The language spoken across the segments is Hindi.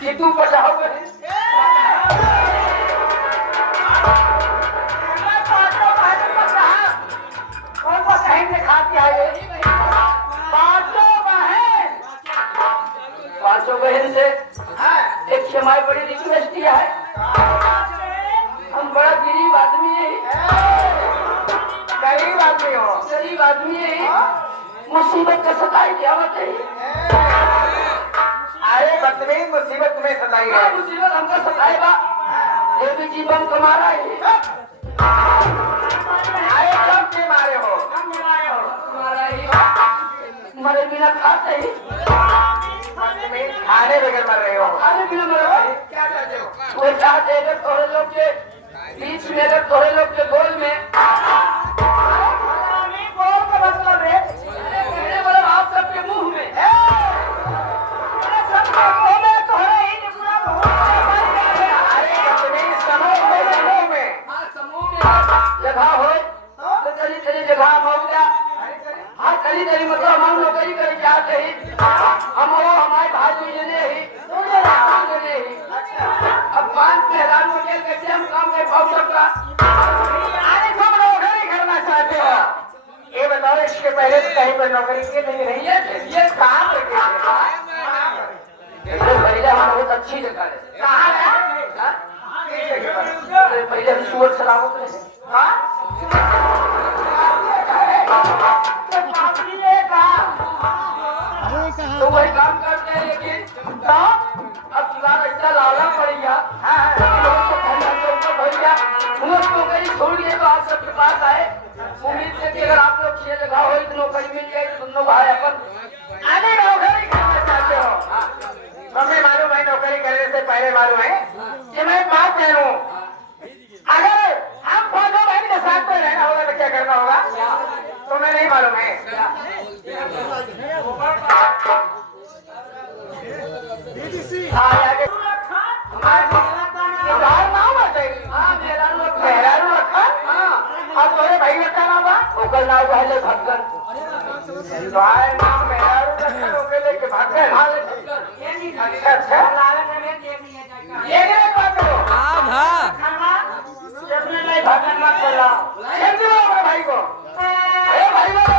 कि तू बचाओ बहन। कौन सा बहन ने खा दिया ये? पांचों बहन से एक क्षमाई बड़ी रिक्वेस्ट किया है। हम बड़ा गरीब आदमी है। गरीब आदमी हो? गरीब आदमी है। मुसीबत का सताई क्या बताइए? अरे बदतमीज, मुसीबत तुम्हें सताई है? मुसीबत हमको सताएगा। ये भी जीवन कमा रहा है। अरे कब के मारे हो? मरे बिना खाते ही। खाने बगैर मर रहे हो? खाने बिना मर रहे हो। क्या करते हो? वो चाहते हैं थोड़े लोग के बीच में, अगर थोड़े लोग के गोल में गोल का मतलब है कहने वाला आप सबके मुंह में जगह हो तो चली चली जगह मौजा। हाँ चली चली मतलब हम नौकरी कर जाते ही हम वो हमारे भाई जने ही अब 5,000 रुपये कैसे हम काम में पाओ सकता। अरे तुम नौकरी करना चाहते हो? ये बताओ, इसके पहले तो कहीं पर नौकरी की नहीं रही है? ये काम पहले हम बहुत अच्छी जगह है। कहाँ है? पहले हम सुअर सलामत रहे। तो वही काम करते हैं, लेकिन अब चुनाव ऐसा लाना पड़ेगा। भैया नौकरी छोड़ दिए तो आप सबके पास आए उम्मीद से कि अगर आप लोग 6 जगह हो तो नौकरी मिल जाएगी। दोनों भाई अपन अरे नौकरी करना चाहते हो? हमें मालूम है नौकरी करने से पहले मालूम है कि मैं 5 बहन हूँ। अगर हम 5 बहन के साथ में रहना होगा तो क्या करना होगा? तुम्हें नहीं मालूम है? अब तुम्हें भाई रखा नाम ओकर नाव पहले भक्कन नाम मेहरारू रखा ओके लेके भागकर। अच्छा अच्छा ये बात करो। अपने नहीं भक्कन मत बोला। भाई को भाई भगवान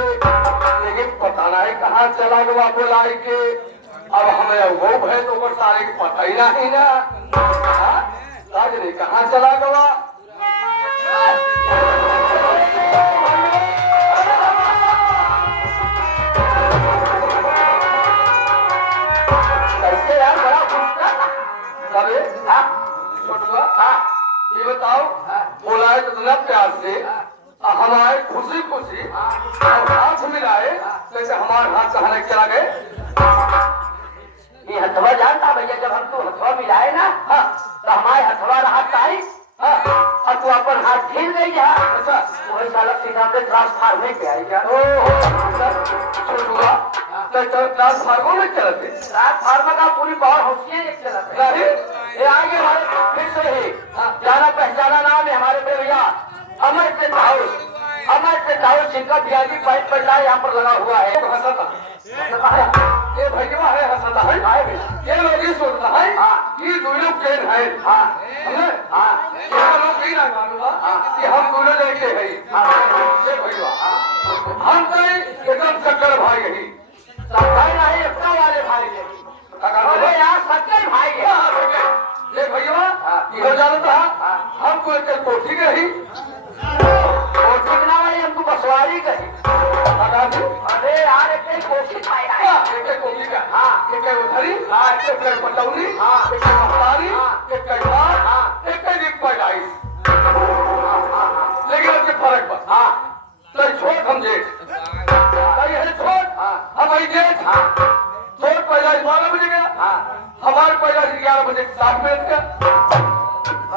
के, लेकिन पता नहीं कहाँ चला गया बुलाई के। अब हमें वो भय तो ओकर सारे के पता ही नहीं ना। हाँ? राजनी कहाँ चला गया? कैसे यार बड़ा खुश था। अरे हाँ छोटुआ, हाँ ये बताओ, बुलाए तो इतना प्यार से, हमारे खुशी खुशी और हाथ मिलाए, जैसे हमारे हाथ कहाँ चला गए। ये हथवा जानता भैया, जब हम तू हथवा मिलाए ना हाँ, तो हमारे हथवा रहा टाइट हाँ, और तू अपन हाथ खींच गई है। अच्छा वही साला सीधा पे ट्रांसफार्मर पे आई क्या? छोटुआ, तो ट्रांसफार्मर में चलते ट्रांसफार्मर का पूरी पावर होती है चला नहीं? ये आगे हमारे फिर से ही जाना पहचाना नाम है हमारे बड़े भैया अमर सिंह हाउस। अमर सिंह हाउस जिनका वीआईपी पाइप पड़ता है यहाँ पर लगा हुआ है। ये भैया है हंसता है, ये लोग ही सोचता है ये दो लोग ट्रेन है। ये लोग ही ना मालूम कि हम दोनों लड़के हैं। ये भैया हम तो एकदम चक्कर भाई यही भाई नहीं अपना वाले भाई है। अरे यार सच्चे भाई है। ये भैया इधर जाना था, हमको एक कोठी गई, कोठी ना भाई हमको बसवारी कही। अरे यार एक कोठी खाया है। एक कोठी का हाँ एक उधरी, एक पटौनी, एक महतारी, एक कईवार, एक पैदाइश। लेकिन उसके फर्क पर तो छोट हम जेठ, है छोट हम आई जेठ। छोट पैदाइश 12 बजे गया, हमारे पैदाइश 11 बजे 60 मिनट का।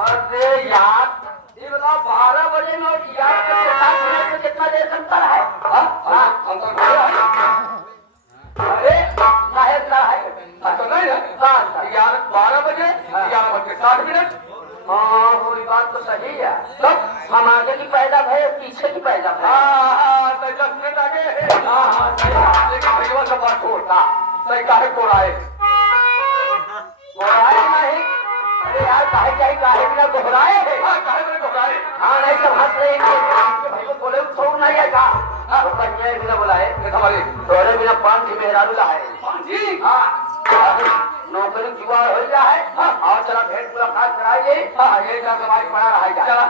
अरे यार ये बताओ 12 बजे में और 11 बजे 7 मिनट में कितना देर अंतर है? अंतर है अरे साहेब ना है तो नहीं ना, 12 बजे 11 बज के 60 मिनट। हाँ पूरी बात तो सही है। तब हम आगे की पैदा भय पीछे की पैदा भय। 10 मिनट आगे। लेकिन भैया सब बात छोड़ता सही काहे कोराए नहीं। अरे यार काहे बिना दोहराए है। काहे मेरे घबराए। हाँ नहीं तो हंस रहे हैं भाई को बोले छोड़ नहीं है का कन्या बिना बुलाए हमारे तोरे बिना 5 की मेहरारू लाए। जी नौकरी जुगाड़ हो गया है और चला भेंट मुलाकात कराइए। ये का हमारी पड़ा रहा है चला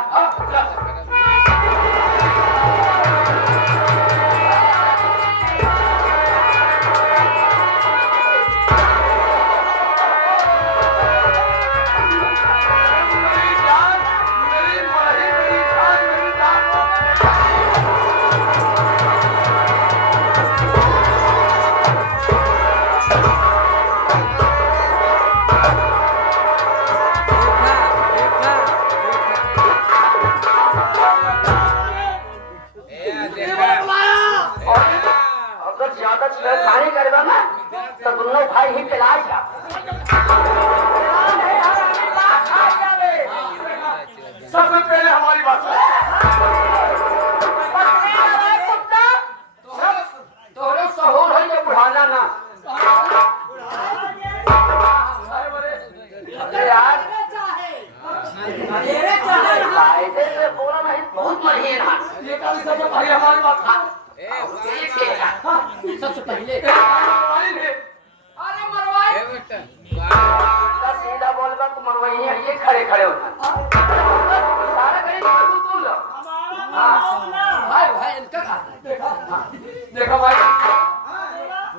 अगर ज्यादा छेड़खानी करेगा ना तो दोनों भाई ही पिला जा। सबसे पहले हमारी बात तोरे सहूर हो ये बुढ़ाना ना। अरे यार फायदे से बोला नहीं बहुत महीन है। ये कल सबसे पहले हमारी बात सबसे पहले हमारी थे। अरे मरवाई सीधा बोलबा तो मरवाई है ये खड़े खड़े होता सारा कहीं तू लो। भाई इनका देखो भाई,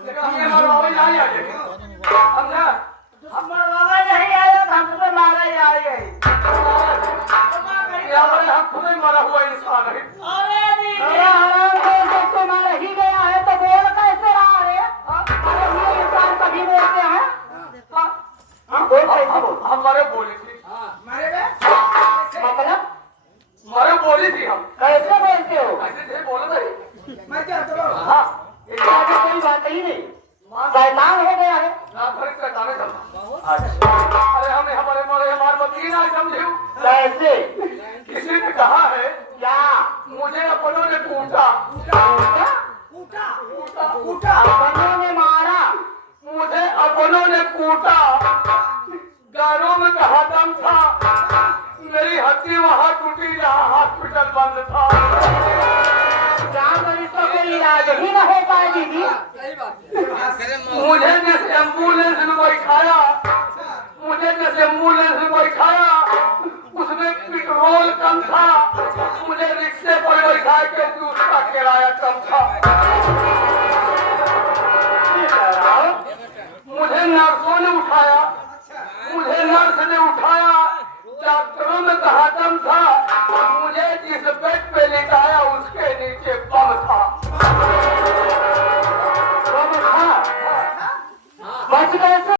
देखो हमें मरवाई नहीं आ गई समझा। हम मरवावा नहीं आया हम तो मारा ही आ गई। हम खुद ही मरा हुआ इंसान है। तो मारा ही गया है तो बोल कैसे रहा रे? अरे ये इंसान कभी बोलते हैं हम मरे बोली थी, मतलब मरे बोली थी हम कैसे बोलते हो? ऐसे थे बोला नहीं। हाँ इसके आगे कोई बात ही नहीं। शैतान हो गया है। ना भर के ताने समझा। अरे हमें हमारे मरे हमारे बच्ची ना समझे। कैसे? किसी ने कहा है क्या? मुझे अपनों ने कूटा, अपनों ने मारा। मुझे अपनों ने कूटा, गारों में कहा दम था, मेरी हड्डी वहां टूटी जहाँ हॉस्पिटल बंद था। क्या मरीजों के इलाज ही न हो पाए दीदी। मुझे जिस एम्बुलेंस में बैठाया उसमें पेट्रोल कम था, मुझे रिक्शे पर बैठा क्योंकि उसका किराया कम था। मुझे नर्सों ने उठाया